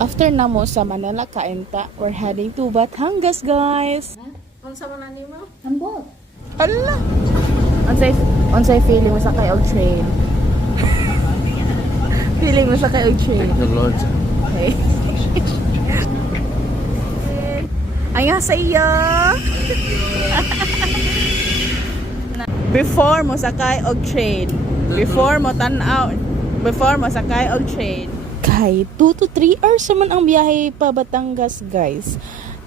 After na mo sa Manila Kainta, we're heading to Batangas, guys. Unsa man ani mo? Ambot. Hala! Onsay feeling mo sa kay og train? Feeling mo sa kay og train? Thank the Lord. Okay. Ayan sa iyo! Before mo sakay og train. Before mo tan-out. Before mo sakay og train. Kay 2 to 3 hours naman ang biyahe pa Batangas, guys.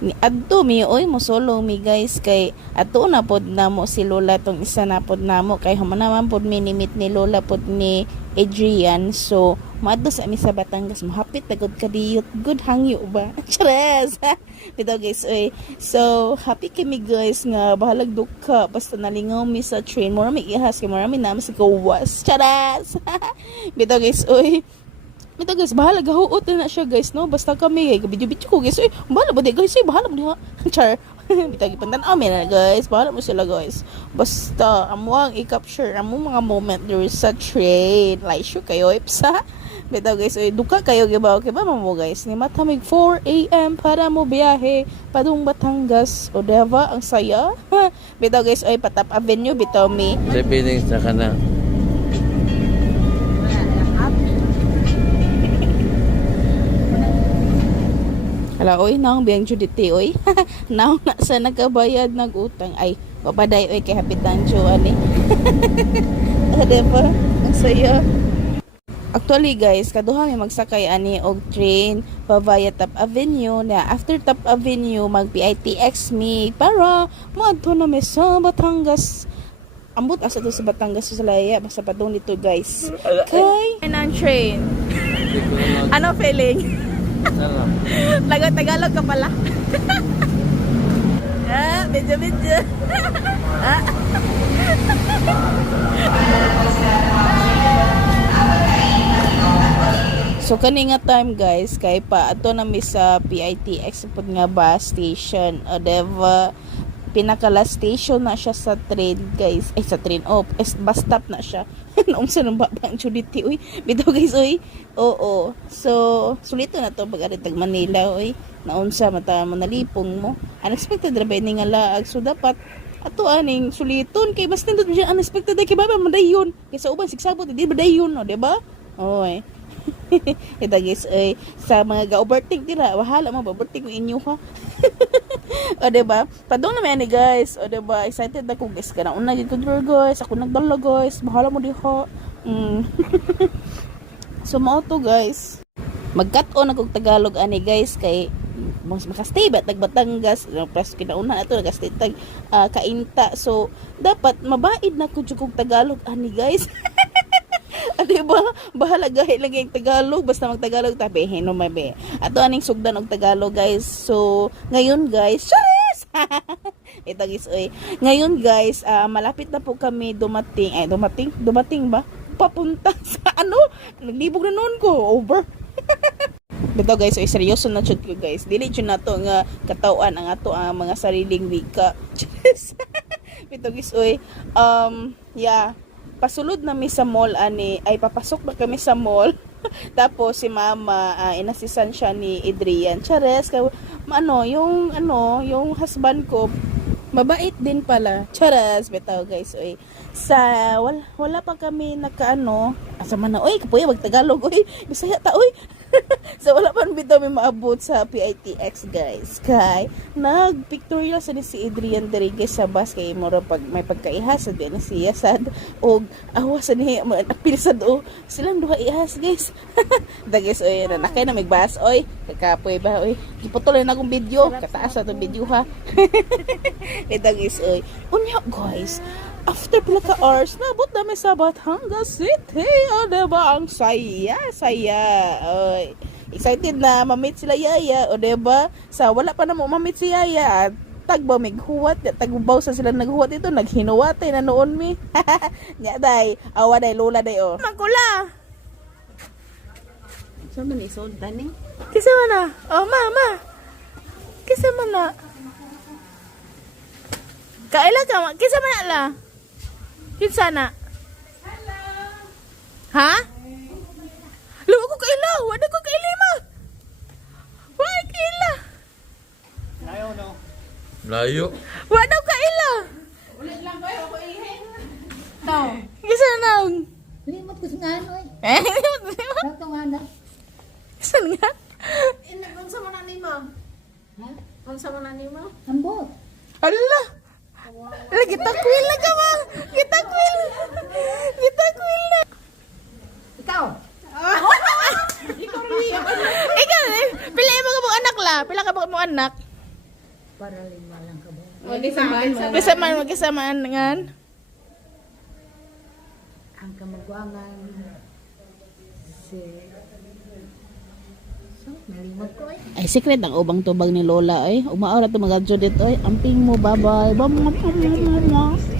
Ni adto mi oy mo solo mi guys kay ato na pod namo si Lola tong isa na pod namo kay humanaman pod minimit ni Lola pod ni Adrian, so maadto sa mi sa Batangas mahapit tagod kadiyot good hangyo ba tres bitaw guys oy. So happy kami guys nga bahalag duka basta nalingaw mi sa train mo mi ihas kay marami na sa gawas tres bitaw guys oy. Mita guys, bahala gahuot na siya guys, no? Basta kami, video-video ko guys, bahala ba di guys, bahala mo diha. Char. Mita gipantan amin na guys, bahala mo sila guys. Basta amo ang i-capture amo mga moment there sa train. Like sure kayo ipsa. Mita guys, duka kayo gibaw kay ba mo guys. Ni matamig 4 AM para mo biyahe padung Batangas. O diba ang saya? Mita guys, Patap Avenue bitaw mi. Sa feelings na ka na. Hala, oy, naong biyang Judite, oy. Naong na sa nagkabayad ng utang. Ay, papaday, oy, kay Hapitan Jo, ani. Diba? Ang saya. Actually, guys, kaduha may magsakay, ani, og train, pa via Top Avenue, na after Top Avenue, mag-PITX me, para, maadto na may sa Batangas. Ambot, asa to sa Batangas, sa Laya, basta padong dito, guys. Kay, ng train. Ano feeling? Salam. Tagalog ka pala. Medyo. So kani nga time guys, kay pa ato na mi sa PITX pud nga bus station. O diba, pinaka last station na siya sa train guys. Ay sa train, bus stop na siya. Naumsa nang babang Judite, uy. Bitaw guys, uy. Oo. So, sulito na to pag aritag Manila, uy. Naunsa mata mo nalipong mo. Unexpected ra ba ni nga laag. So, dapat ato aning suliton kay basta nindot diyan unexpected kay baba madayon. Kay sa uban sigsabot di madayon, no, di ba? Oy. Ito guys, sa mga ga-overthink dira, wahala mo ba-overthink mo inyo ha. O diba? Padong naman ni guys. O diba? Excited ako guys. Kana una gid ko guys. Ako nagdala guys. Bahala mo diha. So mao to guys. Magkat-on ako Tagalog ani guys kay mas makastay ba tag Batangas. Plus kinauna ato nagastay tag Kainta. So dapat mabaid na ko jud Tagalog ani guys. Diba? Bahala gahit lang yung Tagalog. Basta mag-Tagalog tabi. Hino may be. Ato aning sugdan og Tagalog guys. So, ngayon guys, charis! Ito guys, ngayon guys, malapit na po kami dumating. Dumating ba? Papunta sa ano? Naglibog na noon ko. Over. Bitaw guys, seryoso na chud ko guys. Dili jud nato nga katawan ang ato ang mga sariling wika. Charis! Bitaw guys, yeah. Pasulod na mi sa mall ani ay papasok na kami sa mall. Tapos si mama inasisan siya ni Adrian. Chares kay yung husband ko mabait din pala. Chares bitaw guys sa wala pa kami nakaano asa man na kapuya magtagalog Bisaya ta so wala pa bitaw may maabot sa PITX guys kay nagpictorial sa ni si Adrian Rodriguez sa bus kay mura pag may pagkaihas sa ni siya sad og awa sa ni pilisad silang duha ihas guys. Da guys nakay na migbas kakapoy ba giputol na akong video kataas sa tong video ha. Ito guys unya guys after pala ka hours, nabot namin sa Batangas City. O, diba? Ang saya. Oy. Excited na mamit sila Yaya. O, diba? Sa wala pa na mo mamit si Yaya. Tagba mighuwat. Tagbaw sa sila naghuwat ito. Naghinuwatay na noon mi. Nya day. Awa day. Lola day. Magkula. Sa man isod tani? Kisa man na. Mama. Kisa man na. Kaila ka. Kisa man na la. Kinsa na? Hello. Ha? Luwa ko kaila. Wala ko kaila ma. Layo. Wala ka ila. Ulit lang kayo ako ihe. Gisa na. Limot ko sa ngano eh. Eh, Rato nga na. gisa nga. Unsa man na nimo? Ha? Unsa man na nimo? Ambot. Ala. Ala, gitakwil na ka ba? Gitakwil. Gitakwil na. Ikaw. Ikaw eh. Pila mo ka mong anak la? Pila ka mong anak? Para lima lang ka ba? O di samahan mo. Magkasamaan ngan. Ang kamagwangan si... So, nalimot ko eh. Ay, secret ang ubang tubag ni Lola ay. Umaora to mga Judith ay. Amping mo, bye-bye. Bye-bye.